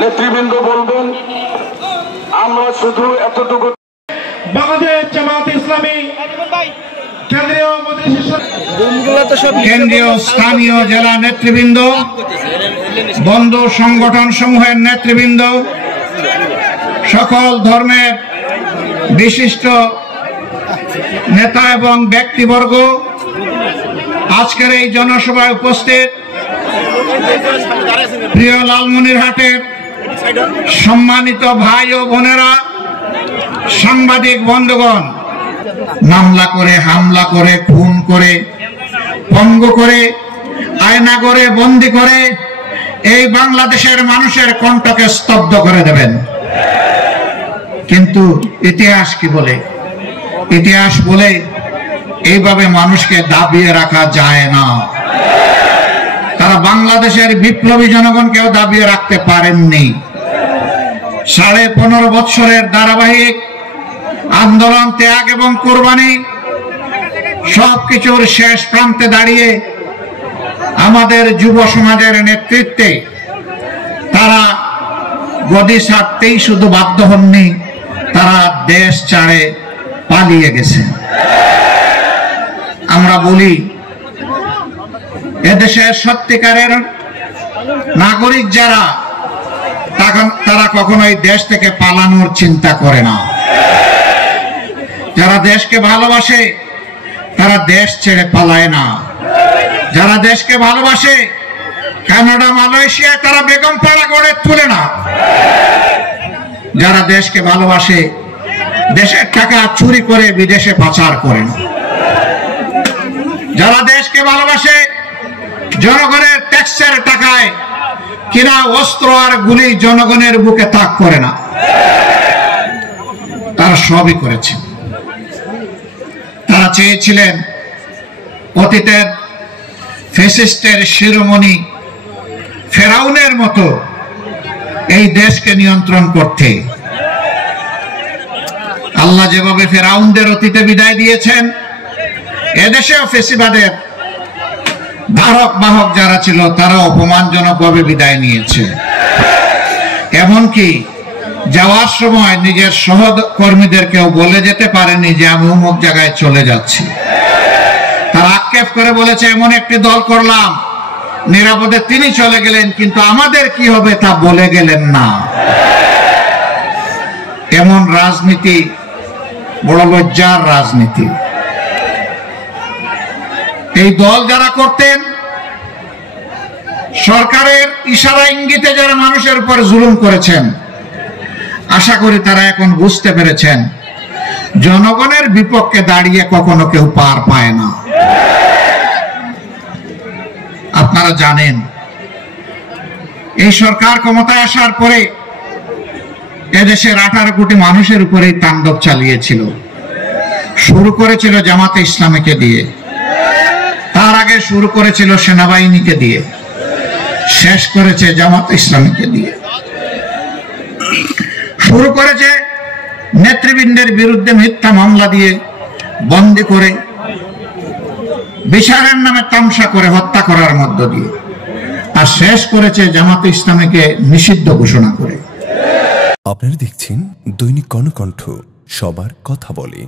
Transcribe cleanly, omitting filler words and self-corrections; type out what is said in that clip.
নেতৃবৃন্দ বলবেন। আমরা শুধু এতটুকু, বাংলাদেশ জামাত ইসলামী কেন্দ্রীয় স্থানীয় জেলা নেতৃবৃন্দ, বন্ধু সংগঠন সমূহের নেতৃবৃন্দ, সকল ধর্মের বিশিষ্ট নেতা এবং ব্যক্তিবর্গ, আজকের এই জনসভায় উপস্থিত প্রিয় লালমনিরহাটের সম্মানিত ভাই ও বোনেরা, সাংবাদিক বন্ধুগণ, মামলা করে, হামলা করে, খুন করে, পঙ্গু করে, আয়না করে, বন্দী করে এই বাংলাদেশের মানুষের কণ্ঠকে স্তব্ধ করে দেবেন। কিন্তু ইতিহাস কি বলে? ইতিহাস বলে এইভাবে মানুষকে দাবিয়ে রাখা যায় না। তারা বাংলাদেশের বিপ্লবী জনগণকেও দাবিয়ে রাখতে পারেননি। 15.5 বছরের ধারাবাহিক আন্দোলন, ত্যাগ এবং কোরবানি সবকিছুর শেষ প্রান্তে দাঁড়িয়ে আমাদের যুব সমাজের নেতৃত্বে তারা গদি ছাড়তেই শুধু বাধ্য হননি, তারা দেশ ছাড়ে পালিয়ে গেছে। আমরা বলি, এদেশের সত্যিকারের নাগরিক যারা, তারা কখনোই দেশ থেকে পালানোর চিন্তা করে না। যারা দেশকে ভালোবাসে তারা দেশ ছেড়ে পালায় না। যারা দেশকে ভালোবাসে কানাডা, মালয়েশিয়ায় তারা বেগম পাড়া গড়ে তুলে না। যারা দেশকে ভালোবাসে দেশের টাকা চুরি করে বিদেশে পাচার করে না। যারা দেশকে ভালোবাসে জনগণের ট্যাক্সের টাকায় কিনা অস্ত্র আর গুলি জনগণের বুকে তাক করে না। তারা সবই করেছে। তারা চেয়েছিলেন অতীতের ফ্যাসিস্টের শিরোমণি ফেরাউনের মতো এই দেশকে নিয়ন্ত্রণ করতে। আল্লাহ যেভাবে ফেরাউনদের অতীতে বিদায় দিয়েছেন, এদেশেও ফেসিবাদের ধারক বাহক যারা ছিল তারা অপমানজনকভাবে বিদায় নিয়েছে। এমনকি যাওয়ার সময় নিজের সহকর্মীদেরকেও বলে যেতে পারেনি যে আমি অমুক জায়গায় চলে যাচ্ছি। তারা আক্ষেপ করে বলেছে, এমন একটি দল করলাম, নিরাপদে তিনি চলে গেলেন, কিন্তু আমাদের কি হবে তা বলে গেলেন না। এমন রাজনীতি বড় লজ্জার রাজনীতি। এই দল যারা করতেন, সরকারের ইশারা ইঙ্গিতে যারা মানুষের উপর জুলুম করেছেন, আশা করি তারা এখন বুঝতে পেরেছেন জনগণের বিপক্ষে দাঁড়িয়ে কখনো কেউ পার পায় না। আপনারা জানেন, এই সরকার ক্ষমতায় আসার পরে এদেশের 18 কোটি মানুষের উপরেই তাণ্ডব চালিয়েছিল। শুরু করেছিল জামাতে ইসলামীকে দিয়ে, তার আগে শুরু করেছিল সেনাবাহিনীকে দিয়ে, শেষ করেছে জামাতে ইসলামীকে দিয়ে। শুরু করেছে নেতৃবৃন্দের বিরুদ্ধে মিথ্যা মামলা দিয়ে, বন্দী করে, বিচারের নামে তামসা করে হত্যা করার মধ্য দিয়ে, আর শেষ করেছে জামাতে ইসলামীকে নিষিদ্ধ ঘোষণা করে। আপনারা দেখছেন দৈনিক কর্ণকণ্ঠ, সবার কথা বলে।